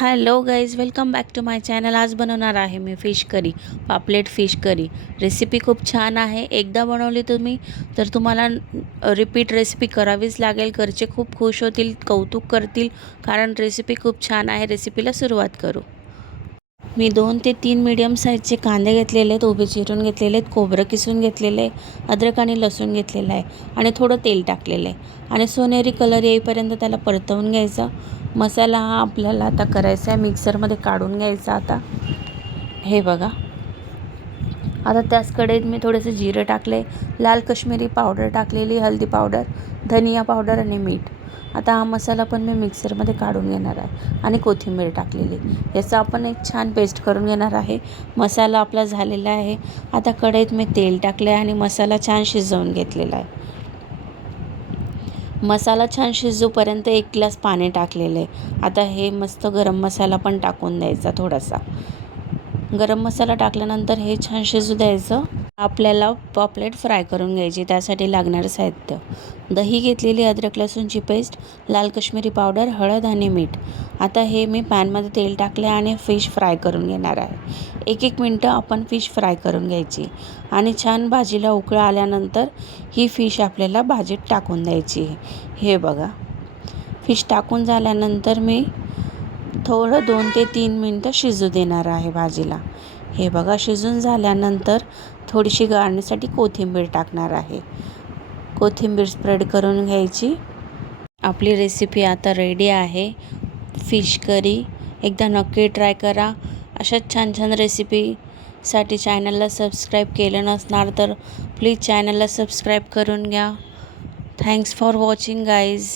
Hello guys, welcome back to my channel. आज बनवणार आहे मी फिश करी, पापलेट फिश करी. रेसिपी खूप छान आहे. एकदा बनवली तुम्ही तर तुम्हाला रिपीट रेसिपी करावीच लागेल. घरचे खूप खुश होतील, कौतुक करतील, कारण रेसिपी खूप छान आहे. रेसिपीला सुरुवात करू. मी 2 ते 3 मीडियम साईजचे कांदे घेतलेले आहेत, उभे चिरून घेतलेले आहेत, खोबरं किसून घेतलेले आहे, अद्रक आणि लसूण घेतलेलं आहे आणि थोडं तेल टाकलेलं आहे आणि सोनेरी कलर येईपर्यंत त्याला परतवून घ्यायचा. मसाला हा आपल्याला आता करायचा आहे, मिक्सरमध्ये काढून घ्यायचा. आता हे बघा, आता त्याच कढईत मी थोडेसे जिरे टाकले, लाल कश्मीरी पावडर टाकलेली, हळदी पावडर, धनिया पावडर आणि मीठ. आता हा मसाला पण मी मिक्सरमध्ये काढून घेणार आहे आणि कोथिंबीर टाकलेली. याचा आपण एक छान पेस्ट करून घेणार आहे. मसाला आपला झालेला आहे. आता कढईत मी तेल टाकले आणि मसाला छान शिजवून घेतलेला आहे. मसाला छान शिजूपर्यंत 1 ग्लास पाणी टाकलेलं आहे. आता हे मस्त गरम मसाला पण टाकून द्यायचा. थोडासा गरम मसाला टाकल्यानंतर हे छान शिजू द्यायचं. आपल्याला पॉपलेट फ्राय करून घ्यायची. त्यासाठी लागणारं साहित्य: दही घेतलेली, अद्रक लसूणची पेस्ट, लाल कश्मीरी पावडर, हळद आणि मीठ. आता हे मी पॅनमध्ये तेल टाकले आणि फिश फ्राय करून घेणार आहे. 1-1 मिनटं आपण फिश फ्राय करून घ्यायची आणि छान भाजीला उकळी आल्यानंतर ही फिश आपल्याला भाजीत टाकून द्यायची. हे बघा, फिश टाकून झाल्यानंतर मी थोडं 2 ते 3 मिनटं शिजू देणार आहे भाजीला. हे बघा, शिजून झाल्यानंतर थोडीशी गार्निशसाठी कोथिंबीर टाकणार आहे. कोथिंबीर स्प्रेड करून घ्यायची. आपली रेसिपी आता रेडी आहे, फिश करी. एकदा नक्की ट्राय करा. अशाच छान छान रेसिपीसाठी चॅनलला सबस्क्राईब केलं नसणार तर प्लीज चॅनलला सबस्क्राईब करून घ्या. Thanks for watching guys.